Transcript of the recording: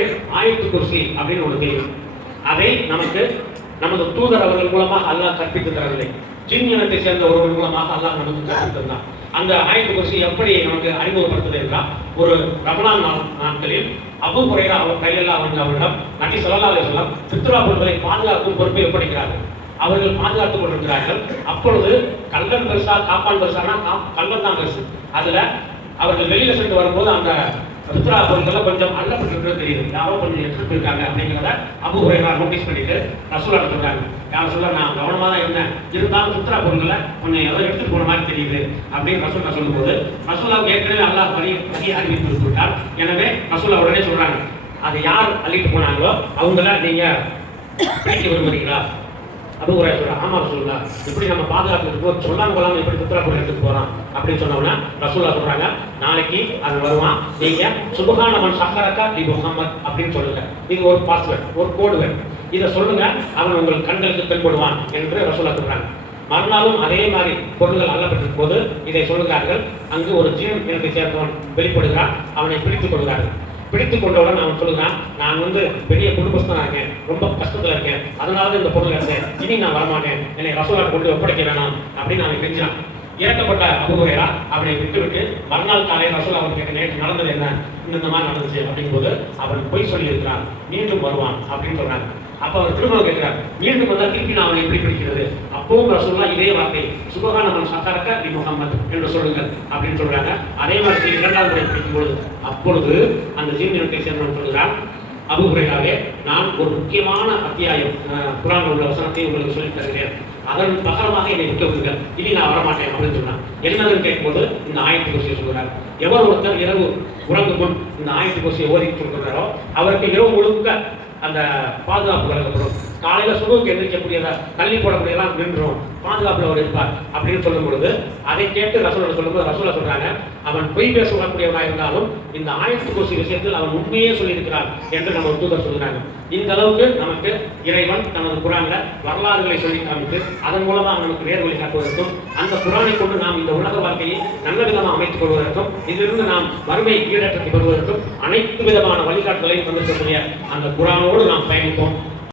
நமக்கு ஆயத்து குர்சி அப்படின்னு ஒன்று தெரியும். அதை நமக்கு நமது தூதர் அவர்கள் மூலமாக அல்லாஹ் கற்பித்து தரவில்லை, ஜின் இனத்தை சேர்ந்த ஒருவர் மூலமாக அல்லாஹ் நமக்கு கற்பித்திருந்தான். அந்த ஆயத்து குர்சி எப்படி நமக்கு அறிமுகப்படுத்துது என்றால், ஒரு ரமலான் நாட்களில் அபூ ஹுரைரா ரலியல்லாஹு அன்ஹு அவர்களிடம் நபி ஸல்லல்லாஹு அலைஹி வஸல்லம் ஃபித்ரா பொருட்களை பாதுகாக்கும் பொறுப்பை ஒப்படைக்கிறார்கள். அவர்கள் பாதுகாத்துக் கொண்டிருக்கிறார்கள். அப்பொழுது கள்ளன் பெருசா காப்பான் பெருசானா கள்ளன் தான் பெருசு. அதுல அவர்கள் வெளியில சென்று வரும்போது அந்த ஃபித்ரா பொருட்கள் கொஞ்சம் அள்ளப்பட்டிருக்கிறது தெரியுது. யாரோ கொஞ்சம் எடுத்துட்டு இருக்காங்க அப்படிங்கிறத அபூ ஹுரைரா நோட்டீஸ் பண்ணிட்டு ரசூலா சொல்றாங்க, யாரும் சொல்ல நான் கவனமா தான் இருந்தேன், இருந்தாலும் ஃபித்ரா பொருட்களை கொஞ்சம் ஏதோ எடுத்துட்டு போன மாதிரி தெரியுது அப்படின்னு ரசூலா சொல்லும்போது, ரசூலாவுக்கு ஏற்கனவே அல்லாஹ் வழி அறிவித்து விட்டார். எனவே ரசூலா உடனே சொல்றாங்க, அது யார் அள்ளிட்டு போனாங்களோ அவங்கள நீங்க பிடிக்க விரும்புறீங்களா? அபூ ஹுரைரா சொல்றாங்க, ஆமா ரசூலா, எப்படி நம்ம பாதுகாப்பு சொல்லாம கொள்ளாம எப்படி ஃபித்ரா பொருள் எடுத்துட்டு போறோம் அப்படின்னு சொன்னோம்னா ரசூலா சொல்றாங்க, நாளைக்கு அது வருவான், நீங்க சுப்ஹான மன் ஸஹரக லி முஹம்மத் அப்படின்னு சொல்லுங்க. இது ஒரு பாஸ்வேர்ட், ஒரு கோட் வேர்ட். இதை சொல்லுங்க, அவன் உங்கள் கண்களுக்கு தென்படுவான் என்று ரசூலா சொல்றாங்க. மறுநாளும் அதே மாதிரி பொருள்கள் அள்ளப்பட்டிருக்கும் போது இதை சொல்கிறார்கள். அங்கு ஒரு ஜீன் இனத்தை சேர்ந்தவன் வெளிப்படுகிறான். அவனை பிடித்துக் கொள்கிறார்கள். பிடித்துக் கொண்டவுடன் அவன் சொல்லுகிறான், நான் பெரிய குடும்பஸ்தனா இருக்கேன், ரொம்ப கஷ்டத்துல இருக்கேன், அதனால இந்த பொருள் எடுத்தேன், இனி நான் வரமாட்டேன், என்னை ரசூலா கொண்டு ஒப்படைக்க வேணாம் அப்படின்னு அவன் கெஞ்சான். இறக்கப்பட்ட அபூ ஹுரைரா அவனை விட்டு மறுநாள் காலையில் ரசூலா அவன் கேட்ட நேற்று நடந்தது என்ன, இந்த மாதிரி நடந்துச்சு அப்படிங்கும்போது அவன் பொய் சொல்லி இருக்கிறான், மீண்டும் வருவான் அப்படின்னு சொல்றாங்க. அப்ப அவர் திரும்ப கேட்கிறார், மீண்டும் வந்தால் திருப்பி நான் அவனை எப்படி பிடிக்கிறது? அப்பவும் ரசூலா இதே வார்த்தை சுப்ஹான மன் ஸஹரக லி முஹம்மத் என்று சொல்லுங்கள் அப்படின்னு சொல்றாங்க. அதே மாதிரி இரண்டாவது முறை பிடிக்கும் பொழுது அப்பொழுது அந்த ஜின் இனத்தை சேர்ந்தவன் சொல்கிறான், அபூ ஹுரைராவே, நான் ஒரு முக்கியமான அத்தியாயம் குர்ஆனில் உள்ள வசனத்தை உங்களுக்கு சொல்லித் தருகிறேன், அதன் பகரமாக என்னை விட்டு விடுங்கள், இனி நான் வரமாட்டேன் அப்படின்னு சொன்னான். என்னதுன்னு கேட்கும்போது இந்த ஆயத்து குர்சியை சொல்கிறார். எவர் ஒருத்தர் இரவு உறங்கும் முன் இந்த ஆயத்து குர்சியை ஓதி சொல்கிறாரோ அவருக்கு இரவு முழுக்க அந்த பாதுகாப்பு வழங்கப்படும். காலையில சுபுக்கு எந்திரிக்கக்கூடியதா தள்ளி போடக்கூடியதெல்லாம் நின்றும், பாதுகாப்புல அவர் இருப்பார் அப்படின்னு சொல்லும் பொழுது அதை கேட்டு ரசூலா சொல்லும்போது ரசூலா சொல்றாங்க, அவன் பொய் பேசக்கூடியவனாக இருந்தாலும் இந்த ஆயத்து குர்சி விஷயத்தில் அவன் உண்மையே சொல்லியிருக்கிறார் என்று நம்ம தூதர் சொல்கிறாங்க. இந்த அளவுக்கு நமக்கு இறைவன் தனது குர்ஆன்ல வரலாறுகளை சொல்லி காமித்து அதன் மூலமாக நமக்கு நேர் வழி காட்டுவதற்கும், அந்த குர்ஆனை கொண்டு நாம் இந்த உலக வாழ்க்கையை நல்ல விதமாக அமைத்துக் கொள்வதற்கும், இதிலிருந்து நாம் மறுமை ஈடேற்றத்தை பெறுவதற்கும் அனைத்து விதமான வழிகாட்டுதலையும் தந்திருக்கக்கூடிய அந்த குர்ஆனோடு நாம் பயணிப்போம்.